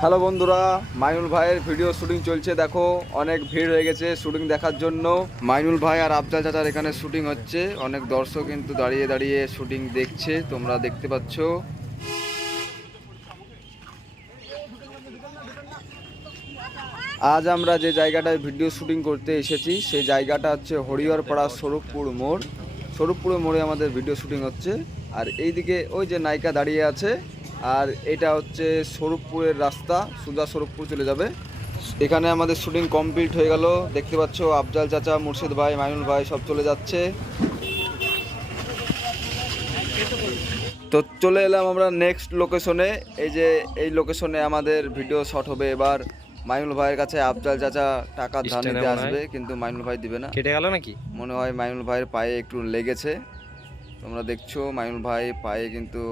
Hello বন্ধুরা, মাইনুল ভাইয়ের video shooting চলছে। দেখো অনেক ভিড় হয়ে গেছে শুটিং দেখার জন্য। মাইনুল ভাই আর আফজাল চাচার এখানে শুটিং হচ্ছে। অনেক দর্শক কিন্তু দাঁড়িয়ে দাঁড়িয়ে শুটিং দেখছে, তোমরা দেখতে পাচ্ছ। আজ আমরা যে জায়গাটায় ভিডিও শুটিং করতে এসেছি সেই জায়গাটা হচ্ছে হরিহরপাড়া স্বরূপপুর মোড়। স্বরূপপুরের মোড়ে আমাদের ভিডিও শুটিং হচ্ছে। আর এইদিকে ওই যে নায়িকা দাঁড়িয়ে আছে, আর এটা হচ্ছে স্বরূপপুরের রাস্তা, সোজা স্বরূপপুর চলে যাবে। এখানে আমাদের শুটিং কমপ্লিট হয়ে গেল। দেখতে পাচ্ছ আফজাল চাচা, মুর্শিদ ভাই, মাইনুল ভাই সব চলে যাচ্ছে। তো চলে এলাম আমরা নেক্সট লোকেশনে। এই যে এই লোকেশনে আমাদের ভিডিও শট হবে এবার। মাইনুল ভাইয়ের কাছে আফজাল চাচা টাকা ধার নিতে আসবে, কিন্তু মাইনুল ভাই দিবে না। কেটে গেল নাকি মনে হয় মাইনুল ভাইয়ের পায়ে একটু লেগেছে। তোমরা দেখছো মাইনুল ভাই পায়ে কিন্তু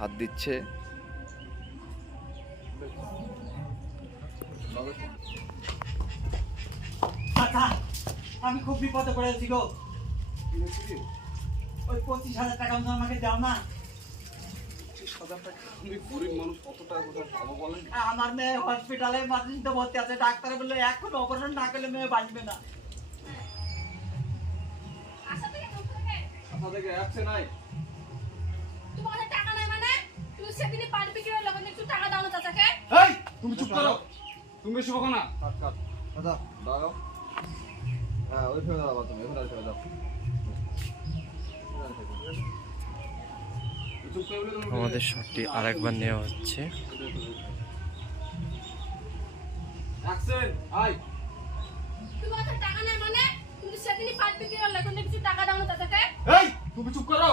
হাত দিচ্ছে। আমি খুব বিপদে পড়েছি গো। ওই 25,000 টাকা আমাকে দাও না। আমার মেয়ে হসপিটালে মাঝে ভর্তি আছে, ডাক্তার বললো এখন অপারেশন না করলে মেয়ে বাঁচবে না। তুমি চুপ করো, তুমি বেশি বকো না। আমাদের শটটি আরেকবার নেওয়া হচ্ছে। তুমি চুপ করো।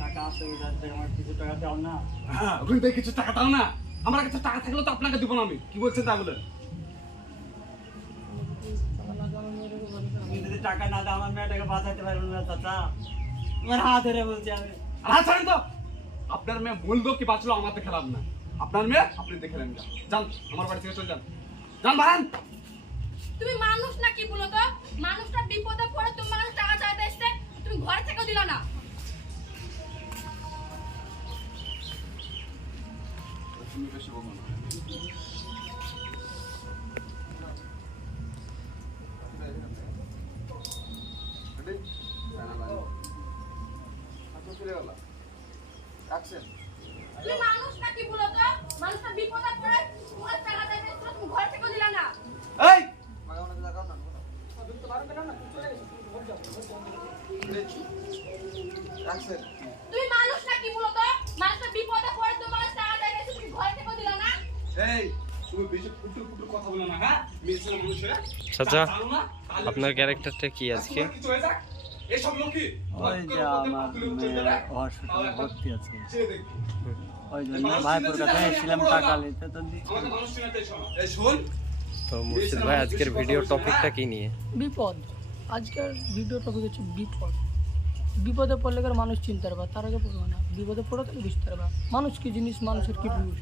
টাকা আছে, আমার কিছু টাকা দাও না। ওখান থেকে কিছু টাকা দাও না। আমার কাছে টাকা থাকলে তো আপনাকে দিব না। আমি কি বলছেন তা বলে? আমি যদি টাকা না দাও আমার মেয়েটাকে বাঁচাতে পারবো না চাচা। আমার হাত ধরে বলছি আমি। আর ছাড়েন তো। আপনার মেয়ে বলবো কি বাঁচলো আমাদের খারাপ না। আপনার মেয়ে আপনি দেখে নেন। যান আমার বাড়ি থেকে চলে যান। যান ভাই। তুমি মানুষ নাকি বলো তো? মানুষটা বিপদে পড়ে তোমার টাকা চাইতে এসে তুমি ঘর থেকেও দিলা না। তুমি বেশি বলো না। তুমি মানুষ নাকি বলো তো? মানুষটা বিপদে পড়ে তোমার টাকা চাইতে এসে তুমি ঘর থেকেও দিলা না। এই তুমি মানুষ নাকি বলো তো? মানুষটা বিপদে পড়ে তোমার টাকা চাইতে এসে তুমি ঘর থেকেও দিলা না। এই তুমি বেশি ফুটুর ফুটুর কথা বলো না। হ্যাঁ মেয়ে মানুষ হয়ে চাচা, আপনার ক্যারেক্টারটা কি আজকে? কিছু হয়ে যাক এসব লোক কি ওই যে আমার মেয়ে হসপিটালে ভর্তি আছে, ওই জন্য ভাইপোর কাছে এসেছিলাম টাকা নিতে, তো আমাদের মানুষ শুনাতে এই শোন। তো মুর্শিদ ভাই আজকের ভিডিও টপিকটা কি নিয়ে? বিপদ। আজকের ভিডিও টপিক হচ্ছে বিপদ। বিপদে পড়লে মানুষ চিনতে পারবা, তার আগে পড়বে না। বিপদে পড়ে তাকে বুঝতে পারবা মানুষ কি জিনিস, মানুষের কি বুঝ।